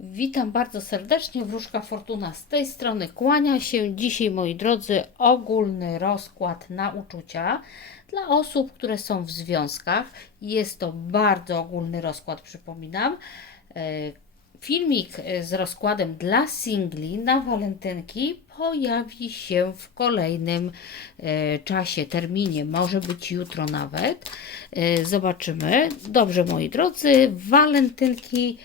Witam bardzo serdecznie, Wróżka Fortuna z tej strony kłania się. Dzisiaj, moi drodzy, ogólny rozkład na uczucia dla osób, które są w związkach. Jest to bardzo ogólny rozkład, przypominam. E, Filmik e, z rozkładem dla singli na walentynki pojawi się w kolejnym e, czasie, terminie, może być jutro nawet. Zobaczymy. Dobrze, moi drodzy, walentynki,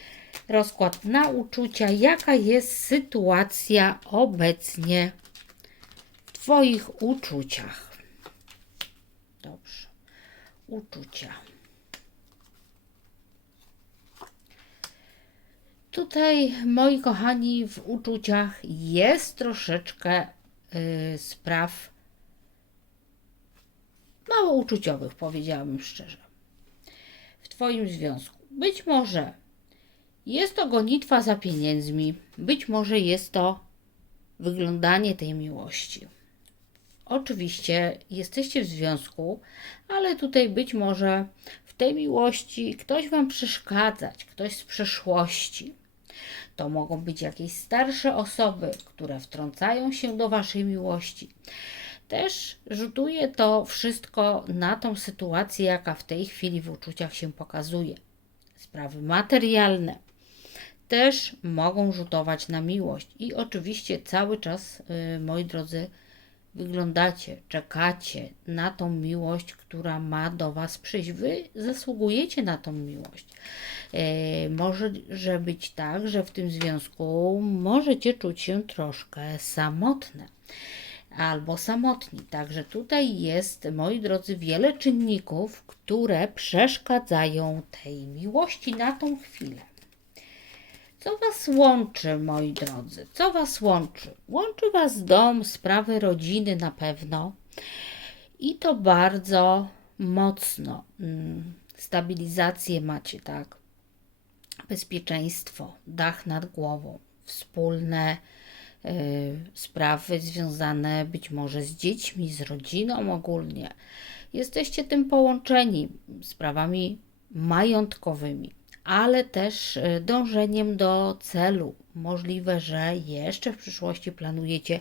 rozkład na uczucia. Jaka jest sytuacja obecnie w Twoich uczuciach? Dobrze. Uczucia. Tutaj, moi kochani, w uczuciach jest troszeczkę y, spraw mało uczuciowych, powiedziałabym szczerze. W Twoim związku. Być może jest to gonitwa za pieniędzmi, być może jest to wyglądanie tej miłości. Oczywiście jesteście w związku, ale tutaj być może w tej miłości ktoś Wam przeszkadzać, ktoś z przeszłości. To mogą być jakieś starsze osoby, które wtrącają się do Waszej miłości. Też rzutuje to wszystko na tą sytuację, jaka w tej chwili w uczuciach się pokazuje. Sprawy materialne też mogą rzutować na miłość. I oczywiście cały czas, yy, moi drodzy, wyglądacie, czekacie na tą miłość, która ma do Was przyjść. Wy zasługujecie na tą miłość. E, może że być tak, że w tym związku możecie czuć się troszkę samotne albo samotni. Także tutaj jest, moi drodzy, wiele czynników, które przeszkadzają tej miłości na tą chwilę. Co Was łączy, moi drodzy? Co Was łączy? Łączy Was dom, sprawy rodziny na pewno i to bardzo mocno. Mm, Stabilizację macie, tak? Bezpieczeństwo, dach nad głową, wspólne y, sprawy związane być może z dziećmi, z rodziną ogólnie. Jesteście tym połączeni sprawami majątkowymi ale też y, dążeniem do celu. Możliwe, że jeszcze w przyszłości planujecie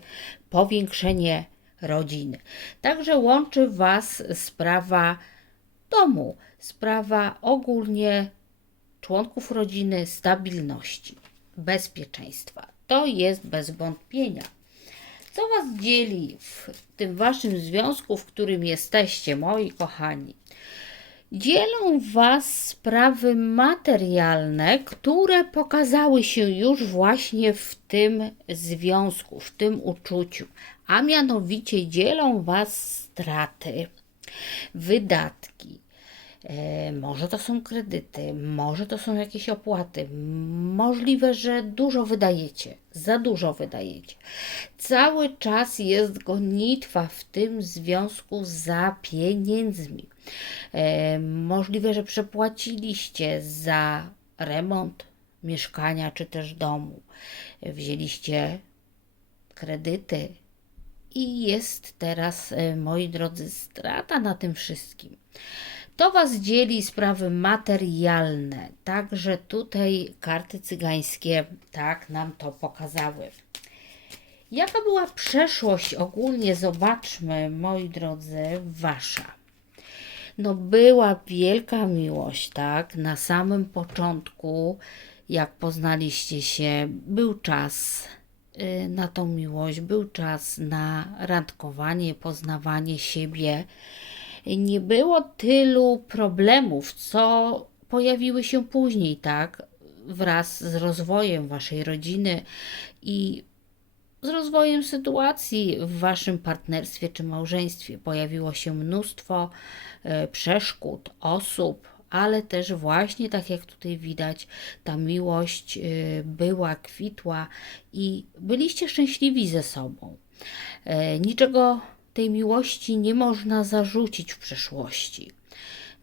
powiększenie rodziny. Także łączy Was sprawa domu, sprawa ogólnie członków rodziny, stabilności, bezpieczeństwa. To jest bez wątpienia. Co Was dzieli w tym Waszym związku, w którym jesteście, moi kochani? Dzielą Was sprawy materialne, które pokazały się już właśnie w tym związku, w tym uczuciu, a mianowicie dzielą Was straty, wydatki. E, może to są kredyty, może to są jakieś opłaty. Możliwe, że dużo wydajecie, za dużo wydajecie. Cały czas jest gonitwa w tym związku za pieniędzmi. E, możliwe, że przepłaciliście za remont mieszkania czy też domu. Wzięliście kredyty i jest teraz, e, moi drodzy, strata na tym wszystkim. To Was dzieli sprawy materialne. Także tutaj karty cygańskie tak nam to pokazały. Jaka była przeszłość ogólnie? Zobaczmy, moi drodzy, Wasza. No, była wielka miłość, tak? Na samym początku, jak poznaliście się, był czas y, na tą miłość, był czas na randkowanie, poznawanie siebie. Nie było tylu problemów, co pojawiły się później, tak? Wraz z rozwojem waszej rodziny i z rozwojem sytuacji w waszym partnerstwie czy małżeństwie. Pojawiło się mnóstwo e, przeszkód, osób, ale też właśnie tak jak tutaj widać, ta miłość e, była, kwitła i byliście szczęśliwi ze sobą. E, Niczego tej miłości nie można zarzucić w przeszłości.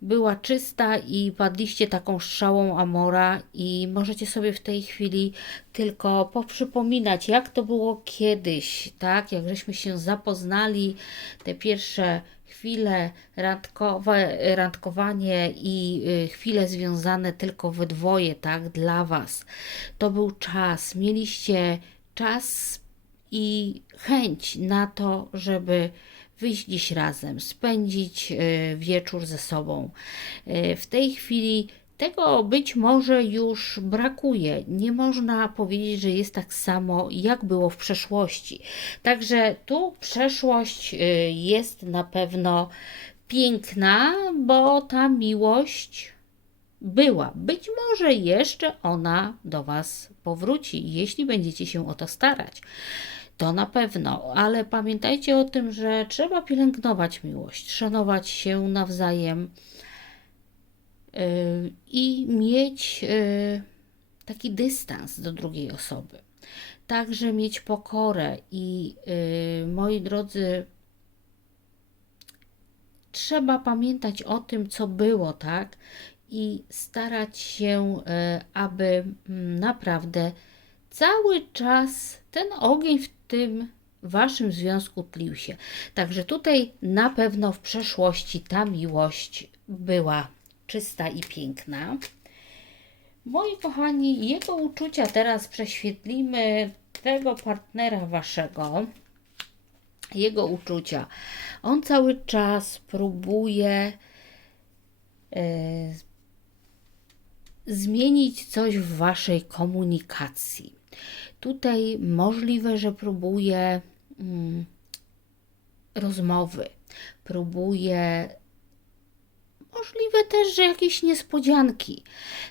Była czysta i padliście taką strzałą Amora i możecie sobie w tej chwili tylko poprzypominać, jak to było kiedyś, tak? Jak żeśmy się zapoznali, te pierwsze chwile randkowe, randkowanie i y, chwile związane tylko we dwoje, tak? Dla Was. To był czas. Mieliście czas i chęć na to, żeby wyjść dziś razem, spędzić y, wieczór ze sobą. Y, W tej chwili tego być może już brakuje. Nie można powiedzieć, że jest tak samo, jak było w przeszłości. Także tu przeszłość y, jest na pewno piękna, bo ta miłość była. Być może jeszcze ona do Was powróci, jeśli będziecie się o to starać. To na pewno, ale pamiętajcie o tym, że trzeba pielęgnować miłość, szanować się nawzajem yy, i mieć yy, taki dystans do drugiej osoby. Także mieć pokorę i yy, moi drodzy, trzeba pamiętać o tym, co było, tak? I starać się, aby mm, naprawdę cały czas ten ogień w tym waszym związku tlił się. Także tutaj na pewno w przeszłości ta miłość była czysta i piękna. Moi kochani, jego uczucia teraz prześwietlimy tego partnera waszego jego uczucia. On cały czas próbuje e, zmienić coś w waszej komunikacji. Tutaj możliwe, że próbuje mm, rozmowy, próbuje Możliwe też, że jakieś niespodzianki.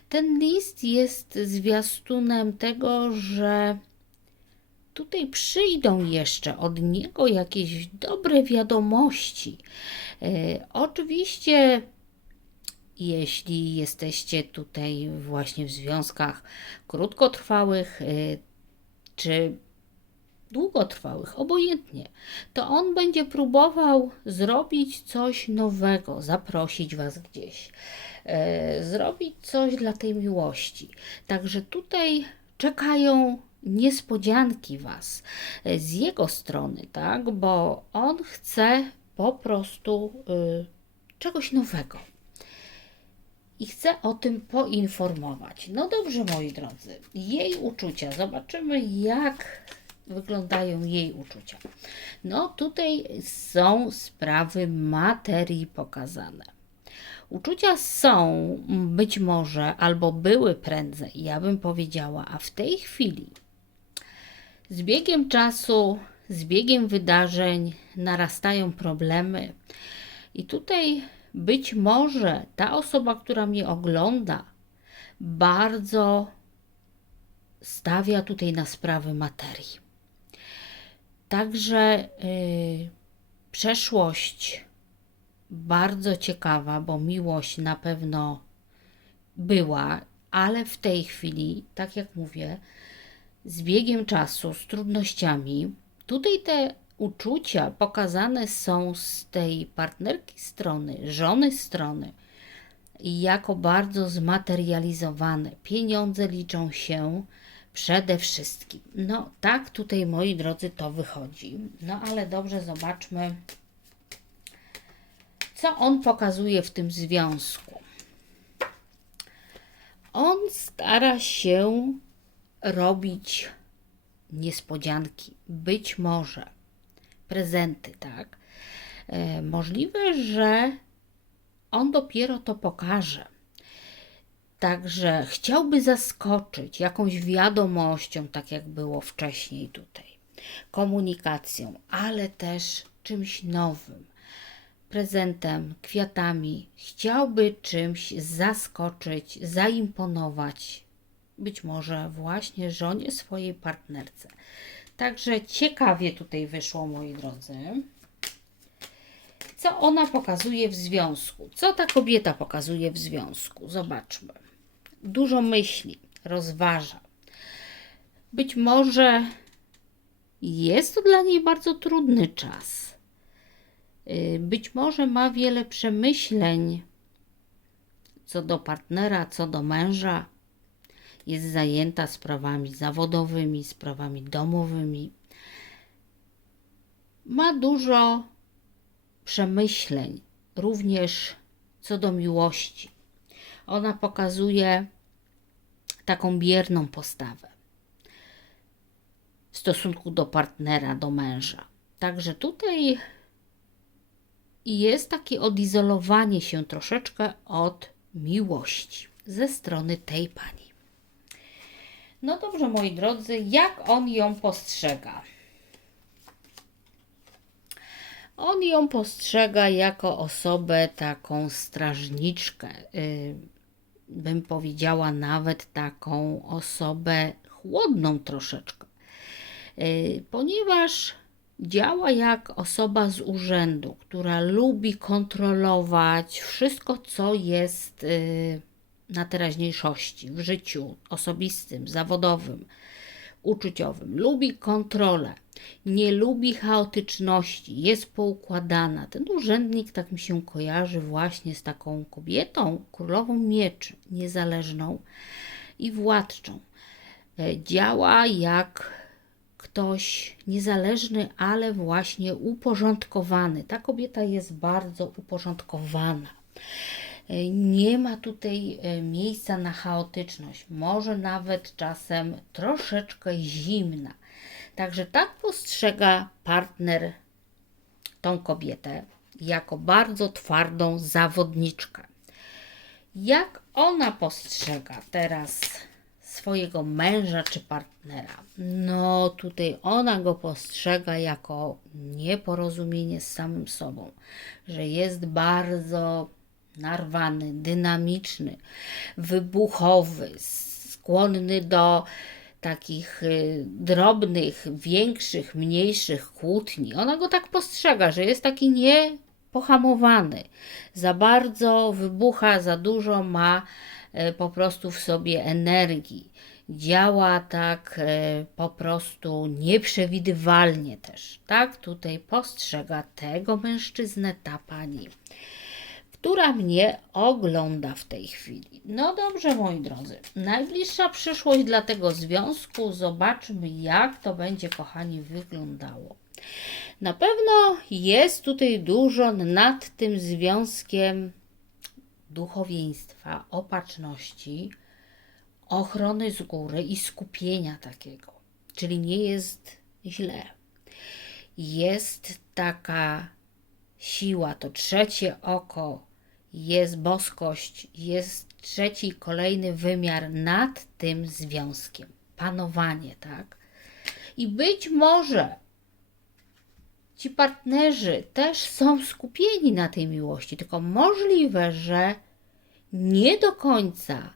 Ten list jest zwiastunem tego, że tutaj przyjdą jeszcze od niego jakieś dobre wiadomości. E, oczywiście, jeśli jesteście tutaj właśnie w związkach krótkotrwałych, e, czy długotrwałych, obojętnie, to on będzie próbował zrobić coś nowego, zaprosić Was gdzieś, e, zrobić coś dla tej miłości. Także tutaj czekają niespodzianki Was e, z jego strony, tak? Bo on chce po prostu y, czegoś nowego. I chcę o tym poinformować. No dobrze, moi drodzy, jej uczucia. Zobaczymy, jak wyglądają jej uczucia. No tutaj są sprawy materii pokazane. Uczucia są być może albo były prędzej, ja bym powiedziała, a w tej chwili z biegiem czasu, z biegiem wydarzeń narastają problemy. I tutaj być może ta osoba, która mnie ogląda, bardzo stawia tutaj na sprawy materii. Także yy, przeszłość bardzo ciekawa, bo miłość na pewno była, ale w tej chwili, tak jak mówię, z biegiem czasu, z trudnościami, tutaj te uczucia pokazane są z tej partnerki strony, żony strony, jako bardzo zmaterializowane. Pieniądze liczą się przede wszystkim. No, tak tutaj, moi drodzy, to wychodzi. No, ale dobrze, zobaczmy, co on pokazuje w tym związku. On stara się robić niespodzianki, być może prezenty, tak? E, możliwe, że on dopiero to pokaże. Także chciałby zaskoczyć jakąś wiadomością, tak jak było wcześniej tutaj, komunikacją, ale też czymś nowym, prezentem, kwiatami. Chciałby czymś zaskoczyć, zaimponować, być może właśnie żonie swojej partnerce. Także ciekawie tutaj wyszło, moi drodzy. Co ona pokazuje w związku? Co ta kobieta pokazuje w związku? Zobaczmy. Dużo myśli, rozważa. Być może jest to dla niej bardzo trudny czas. Y, Być może ma wiele przemyśleń co do partnera, co do męża. Jest zajęta sprawami zawodowymi, sprawami domowymi. Ma dużo przemyśleń, również co do miłości. Ona pokazuje taką bierną postawę w stosunku do partnera, do męża. Także tutaj jest takie odizolowanie się troszeczkę od miłości ze strony tej pani. No dobrze, moi drodzy, jak on ją postrzega? On ją postrzega jako osobę taką strażniczkę, yy, bym powiedziała nawet taką osobę chłodną troszeczkę, yy, ponieważ działa jak osoba z urzędu, która lubi kontrolować wszystko, co jest yy, na teraźniejszości, w życiu osobistym, zawodowym, uczuciowym. Lubi kontrolę, nie lubi chaotyczności, jest poukładana. Ten urzędnik tak mi się kojarzy właśnie z taką kobietą, królową mieczy, niezależną i władczą. E, Działa jak ktoś niezależny, ale właśnie uporządkowany. Ta kobieta jest bardzo uporządkowana. E, Nie ma tutaj e, miejsca na chaotyczność, może nawet czasem troszeczkę zimna. Także tak postrzega partner tą kobietę jako bardzo twardą zawodniczkę. Jak ona postrzega teraz swojego męża czy partnera? No, tutaj ona go postrzega jako nieporozumienie z samym sobą, że jest bardzo narwany, dynamiczny, wybuchowy, skłonny do takich y, drobnych, większych, mniejszych kłótni. Ona go tak postrzega, że jest taki niepohamowany. Za bardzo wybucha, za dużo ma y, po prostu w sobie energii. Działa tak y, po prostu nieprzewidywalnie też. Tak tutaj postrzega tego mężczyznę ta pani która mnie ogląda w tej chwili. No dobrze, moi drodzy. Najbliższa przyszłość dla tego związku. Zobaczmy, jak to będzie, kochani, wyglądało. Na pewno jest tutaj dużo nad tym związkiem duchowieństwa, opatrzności, ochrony z góry i skupienia takiego. Czyli nie jest źle. Jest taka siła, to trzecie oko, jest boskość, jest trzeci, kolejny wymiar nad tym związkiem. Panowanie, tak? I być może ci partnerzy też są skupieni na tej miłości, tylko możliwe, że nie do końca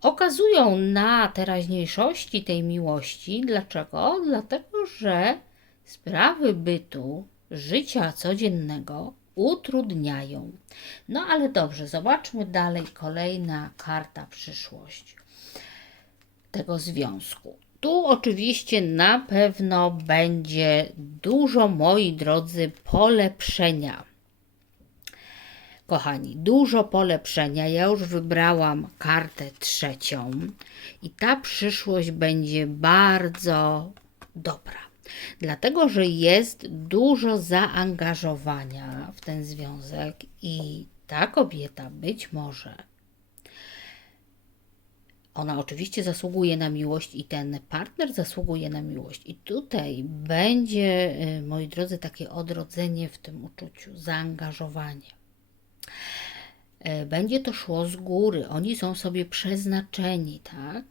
okazują na teraźniejszości tej miłości. Dlaczego? Dlatego, że sprawy bytu, życia codziennego utrudniają. No ale dobrze, zobaczmy dalej. Kolejna karta przyszłość tego związku. Tu oczywiście na pewno będzie dużo, moi drodzy, polepszenia. Kochani, dużo polepszenia. Ja już wybrałam kartę trzecią i ta przyszłość będzie bardzo dobra. Dlatego, że jest dużo zaangażowania w ten związek i ta kobieta być może ona oczywiście zasługuje na miłość i ten partner zasługuje na miłość. I tutaj będzie, y, moi drodzy, takie odrodzenie w tym uczuciu, zaangażowanie. Y, Będzie to szło z góry. Oni są sobie przeznaczeni, tak?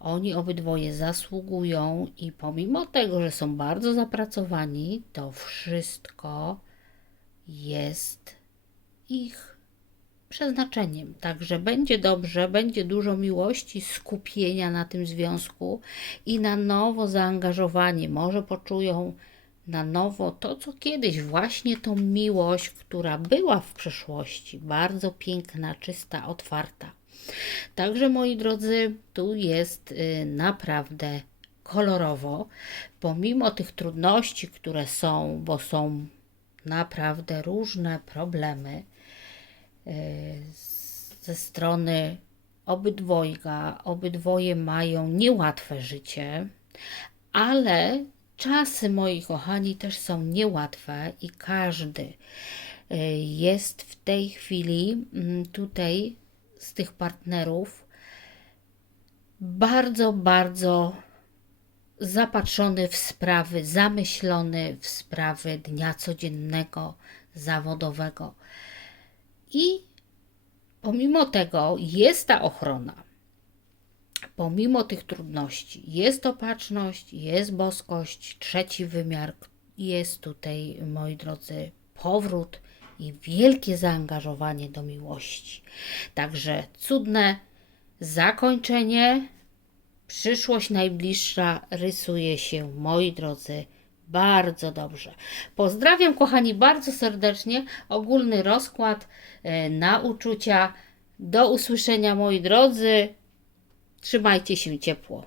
Oni obydwoje zasługują i pomimo tego, że są bardzo zapracowani, to wszystko jest ich przeznaczeniem. Także będzie dobrze, będzie dużo miłości, skupienia na tym związku i na nowo zaangażowanie. Może poczują na nowo to, co kiedyś, właśnie tą miłość, która była w przeszłości, bardzo piękna, czysta, otwarta. Także moi drodzy, tu jest y, naprawdę kolorowo, pomimo tych trudności, które są, bo są naprawdę różne problemy y, ze strony obydwojga. Obydwoje mają niełatwe życie, ale czasy, moi kochani, też są niełatwe i każdy y, jest w tej chwili mm, tutaj z tych partnerów bardzo, bardzo zapatrzony w sprawy, zamyślony w sprawy dnia codziennego, zawodowego. I pomimo tego jest ta ochrona. Pomimo tych trudności jest opatrzność, jest boskość, trzeci wymiar, jest tutaj, moi drodzy, powrót i wielkie zaangażowanie do miłości. Także cudne zakończenie, Przyszłość najbliższa rysuje się, moi drodzy, bardzo dobrze. Pozdrawiam, kochani, bardzo serdecznie. Ogólny rozkład e, na uczucia. Do usłyszenia, moi drodzy. Trzymajcie się ciepło.